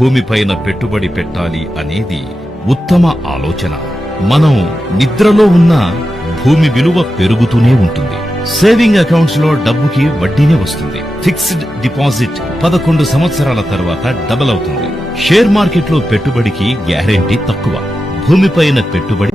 భూమిపైన పెట్టుబడి పెట్టాలి అనేది ఉత్తమ ఆలోచన. మనం నిద్రలో ఉన్న భూమి విలువ పెరుగుతూనే ఉంటుంది. సేవింగ్ అకౌంట్స్ లో డబ్బుకి వడ్డీనే వస్తుంది. ఫిక్స్డ్ డిపాజిట్ 11 సంవత్సరాల తర్వాత డబల్ అవుతుంది. షేర్ మార్కెట్ లో పెట్టుబడికి గ్యారెంటీ తక్కువ. భూమిపైన పెట్టుబడి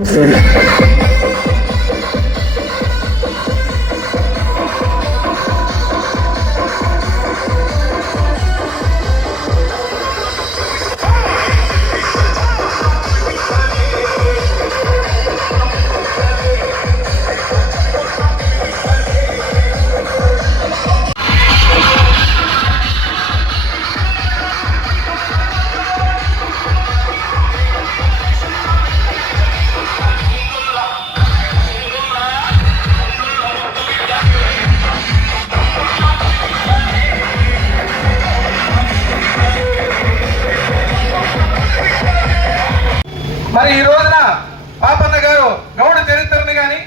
మరి ఈ రోజున పాపన్న గారు గౌడ చరిత్రని గాని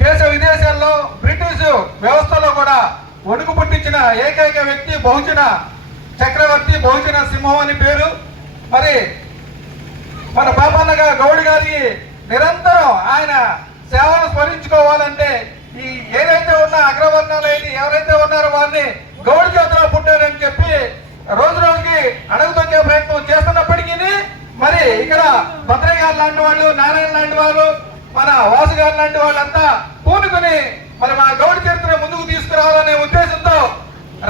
దేశ విదేశాల్లో బ్రిటిష్ వ్యవస్థలో కూడా వణుకు పుట్టించిన ఏకైక వ్యక్తి బహుజన చక్రవర్తి, బహుజన సింహం అని పేరు. మరి మన పాపన్న గౌడ్ గారి నిరంతరం ఆయన సేవలు స్మరించుకోవాలంటే ఈ ఏదైతే ఉన్న అగ్రవర్ణాలైన ఎవరైతే ఉన్నారో వారిని గౌడ్ చేతిలో పుట్టారని చెప్పి రోజు రోజుకి అడుగుతొక్కే ప్రయత్నం చేస్తున్నప్పటికీ మరి ఇక్కడ భద్రయ్య గారు లాంటి వాళ్ళు, నారాయణ లాంటి వాళ్ళు, మన వాసు గారు లాంటి వాళ్ళంతా పూనుకుని మరి మన గౌడ చరిత్ర ముందుకు తీసుకురావాలనే ఉద్దేశంతో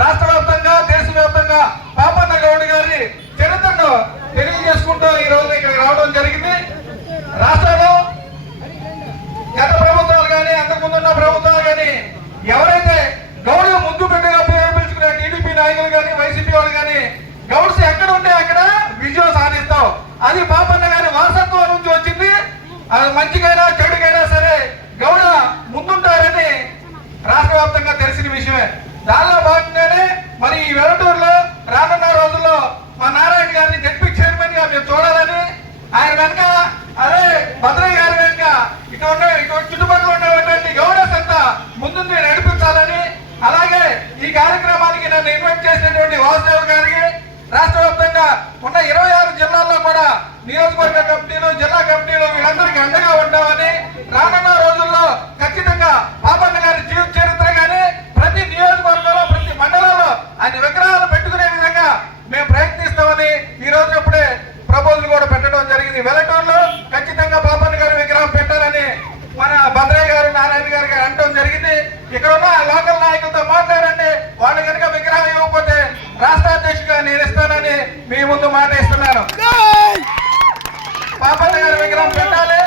రాష్ట్ర వ్యాప్తంగా, దేశవ్యాప్తంగా పాపన్న గౌడ్ గారి చరిత్రను తెలియజేసుకుంటూ ఈ రోజు ఇక్కడికి రావడం జరిగింది. రాష్ట్రంలో గత ప్రభుత్వాలు కానీ, అంతకుముందున్న ప్రభుత్వాలు కానీ ఎవరైతే గౌడ్ ముందు పెట్టిగా పిలుచుకునే టీడీపీ నాయకులు కానీ, వైసీపీ వాళ్ళు కానీ గౌడ్స్ ఎక్కడ ఉంటే అక్కడ విజయం సాధిస్తాం. అది పాపన్న గారి వారసత్వం నుంచి వచ్చింది. అది మంచికైనా చెడుకైనా సరే గౌడ ముందుంటారని రాష్ట్ర వ్యాప్తంగా తెలిసిన విషయమే. దానిలో భాగంగానే మరి ఈ వెలటూరులో రానున్న రోజుల్లో మా నారాయణ గారిని జడ్పీ చైర్మన్ గా మేము చూడాలని, ఆయన వెనక అదే భద్రయ్య గారి వెనక ఇటు చుట్టుపక్కల ఉన్నటువంటి గౌడస్ అంతా ముందుండి నడిపించాలని, అలాగే ఈ కార్యక్రమానికి నన్ను ఇన్వైట్ చేసినటువంటి వాసుదేవ్ గారికి రాష్ట్ర వ్యాప్తంగా ఉన్న 26 జిల్లాల్లో కూడా నియోజకవర్గ కమిటీలు, జిల్లా కమిటీలు వీళ్ళందరికీ అండగా ఉంటామని, రానున్న రోజుల్లో ఖచ్చితంగా పాపన్న గారి జీవిత చరిత్ర కానీ ప్రతి నియోజకవర్గంలో, ప్రతి మండలంలో ఆయన విగ్రహాలు పెట్టుకునే విధంగా మేము ప్రయత్నిస్తామని ఈ రోజు ఇప్పుడే ప్రపోజల్ కూడా పెట్టడం జరిగింది. వెలటూరులో ఖచ్చితంగా పాపన్న గారి విగ్రహం పెట్టాలని మన భద్రయ్య గారు, నారాయణ గారు అంటడం జరిగింది. ఇక్కడ ఉన్న లోకల్ నాయకులతో మాట్లాడండి, వాళ్ళు కనుక విగ్రహం ఇవ్వకపోతే రాష్ట్ర అధ్యక్షుడిగా నేను ఇస్తానని మీ ముందు మాట ఇస్తున్నాను. పాపన్న గారి విగ్రహం పెట్టాలి,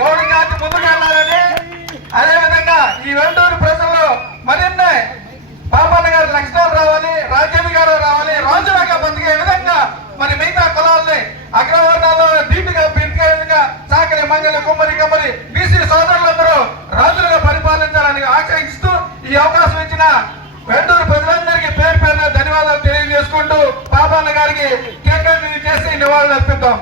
గౌడ జాతి ముందుకు వెళ్ళాలని, అదేవిధంగా ఈ వెంటూరు ప్రజల్లో మరిన్ని పాపన్న గారి లక్షణాలు రావాలి, రాజ్యాధికారం రావాలి, రాజులాగా బతికే విధంగా మరి మిగతా కులాలని అగ్రవర్ణాల్లో దీటుగా పెంచుకే విధంగా చాకలి, మంగలి, కుమ్మరి, కమ్మరి, బీసీ సోదరులందరూ రాజులుగా పరిపాలించాలని ఆకాంక్షిస్తూ ఈ అవకాశం ఇచ్చిన వెంటూరు ప్రజలందరికీ పేరు పేరున ధన్యవాదాలు తెలియజేసుకుంటూ పాపన్న గారికి కేక్ చేసి నివాళులు అర్పిద్దాం.